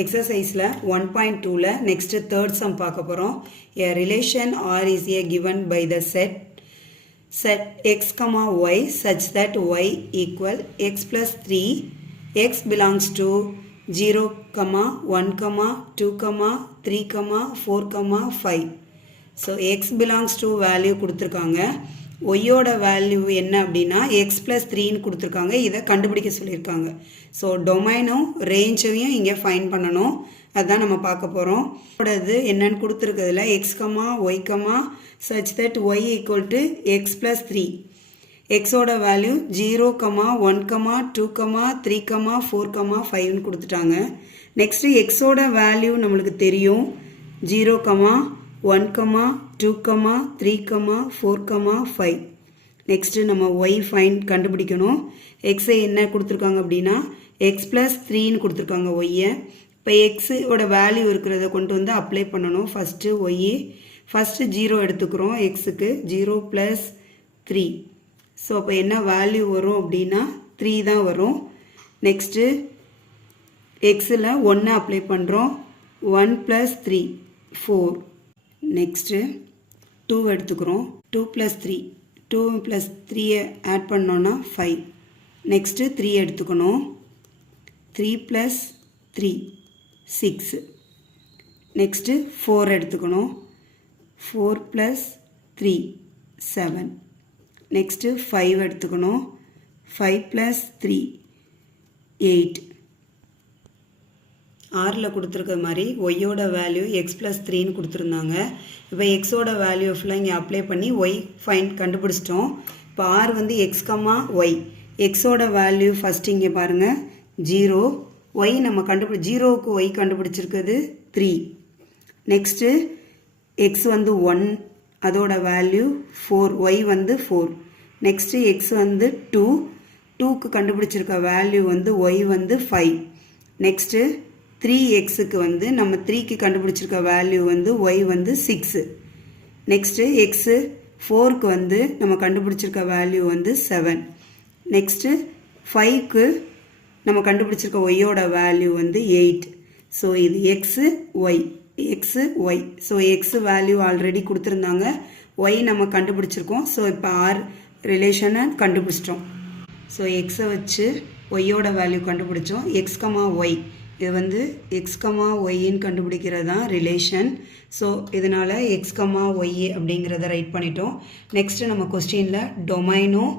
எக்ஸசைஸில் 1.2ல next third sum பார்க்க போகிறோம். A relation R is a given by the set x, y such that y equal x plus 3, x belongs to 0, 1, 2, 3, 4, 5. So x belongs to value கொடுத்துருக்காங்க. ஒய்யோட value என்ன அப்படின்னா X plus 3ன்னு கொடுத்துருக்காங்க. இதை கண்டுபிடிக்க சொல்லியிருக்காங்க. ஸோ டொமைனும் ரேஞ்சையும் இங்கே ஃபைன் பண்ணணும். அதுதான் நம்ம பார்க்க போகிறோம். இது என்னன்னு கொடுத்துருக்கிறதுல x y such that y equal to x plus 3. எக்ஸோட வேல்யூ 0, 1, 2, 3, 4, 5ன்னு கொடுத்துட்டாங்க. நெக்ஸ்ட்டு எக்ஸோட வேல்யூ நம்மளுக்கு தெரியும் 0, 1, 2, 3, 4, 5. நெக்ஸ்ட்டு நம்ம ஒய் ஃபைன் கண்டுபிடிக்கணும். எக்ஸை என்ன கொடுத்துருக்காங்க அப்படின்னா எக்ஸ் ப்ளஸ் 3ன்னு கொடுத்துருக்காங்க ஒய்யை. இப்போ எக்ஸோட வேல்யூ இருக்கிறத கொண்டு வந்து அப்ளை பண்ணணும். ஃபஸ்ட்டு ஒய் ஃபஸ்ட்டு 0 எடுத்துக்கிறோம். எக்ஸுக்கு 0 ப்ளஸ் 3. ஸோ அப்போ என்ன வேல்யூ வரும் அப்படின்னா 3 தான் வரும். நெக்ஸ்ட்டு எக்ஸில் 1 அப்ளை பண்ணுறோம். 1 ப்ளஸ் 3 4. நெக்ஸ்ட்டு 2 எடுத்துக்கிறோம். 2 ப்ளஸ் 3 2 ப்ளஸ் 3 ஆட் பண்ணோன்னா 5. நெக்ஸ்ட்டு 3 எடுத்துக்கணும். 3 ப்ளஸ் 3 6. நெக்ஸ்ட்டு 4 எடுத்துக்கணும். 4 ப்ளஸ் 3 7. நெக்ஸ்ட்டு 5 எடுத்துக்கணும். 5 ப்ளஸ் 3 8. ஆரில் கொடுத்துருக்க மாதிரி ஒய்யோட வேல்யூ எக்ஸ் ப்ளஸ் 3ன்னு கொடுத்துருந்தாங்க. இப்போ எக்ஸோட வேல்யூ ஃபுல்லாக இங்கே அப்ளை பண்ணி ஒய் ஃபைன் கண்டுபிடிச்சிட்டோம். இப்போ ஆர் வந்து எக்ஸ் ஒய். எக்ஸோட வேல்யூ ஃபஸ்ட்டு இங்கே பாருங்கள் 0. ஒய் நம்ம 0க்கு ஒய் கண்டுபிடிச்சிருக்குது 3. நெக்ஸ்ட்டு எக்ஸ் வந்து 1, அதோட வேல்யூ 4. ஒய் வந்து 4. நெக்ஸ்ட்டு எக்ஸ் வந்து 2, 2க்கு கண்டுபிடிச்சிருக்க வேல்யூ வந்து ஒய் வந்து 5. நெக்ஸ்ட்டு 3xக்கு வந்து நம்ம 3க்கு கண்டுபிடிச்சிருக்க வேல்யூ வந்து ஒய் வந்து 6. நெக்ஸ்ட்டு எக்ஸு 4க்கு வந்து நம்ம கண்டுபிடிச்சிருக்க வேல்யூ வந்து 7. நெக்ஸ்ட்டு 5க்கு நம்ம கண்டுபிடிச்சிருக்க ஒய்யோட வேல்யூ வந்து 8. ஸோ இது x y. So x value already கொடுத்துருந்தாங்க. ஒய் நம்ம கண்டுபிடிச்சிருக்கோம். ஸோ இப்போ ஆர் ரிலேஷனை கண்டுபிடிச்சிட்டோம். ஸோ எக்ஸை வச்சு ஒய்யோட வேல்யூ கண்டுபிடிச்சோம். எக்ஸ் ஒய் இது வந்து எக்ஸ் ஒய்ன்னு கண்டுபிடிக்கிறது தான் ரிலேஷன். ஸோ இதனால் எக்ஸ் ஒய் அப்படிங்கிறத ரைட் பண்ணிட்டோம். நெக்ஸ்ட்டு நம்ம கொஸ்டினில் டொமைனும்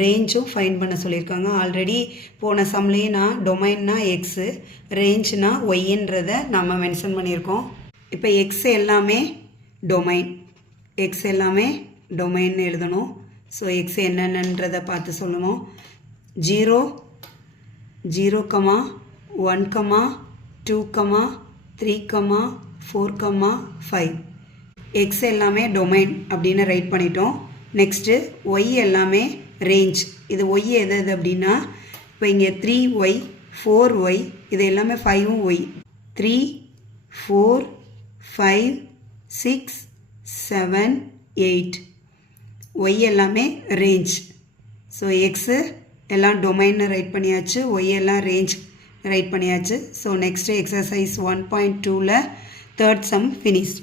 ரேஞ்சும் ஃபைன் பண்ண சொல்லியிருக்காங்க. ஆல்ரெடி போன சம்லேயே நான் டொமைன்னா எக்ஸு, ரேஞ்ச்னா ஒய்ன்றதை நம்ம மென்ஷன் பண்ணியிருக்கோம். இப்போ எக்ஸ் எல்லாமே டொமைன் எழுதணும். ஸோ எக்ஸ் என்னென்னன்றதை பார்த்து சொல்லணும். 0, 1, 2, 3, 4, 5. எக்ஸ் எல்லாமே டொமைன் அப்படின்னு ரைட் பண்ணிட்டோம். நெக்ஸ்ட்டு ஒய் எல்லாமே ரேஞ்ச். இது ஒய் எது அப்படின்னா இப்போ இங்கே 3y 4y இது எல்லாமே 5ம் ஒய். 3, 4, 5, 6, 7, 8 ஒய் எல்லாமே ரேஞ்ச். ஸோ எக்ஸு எல்லாம் டொமைன்னு ரைட் பண்ணியாச்சு, ஒய் எல்லாம் ரேஞ்ச் ரைட் பண்ணியாச்சு. ஸோ நெக்ஸ்ட்டு எக்ஸசைஸ் 1.2ல தேர்ட் சம் ஃபினிஷ்ட்.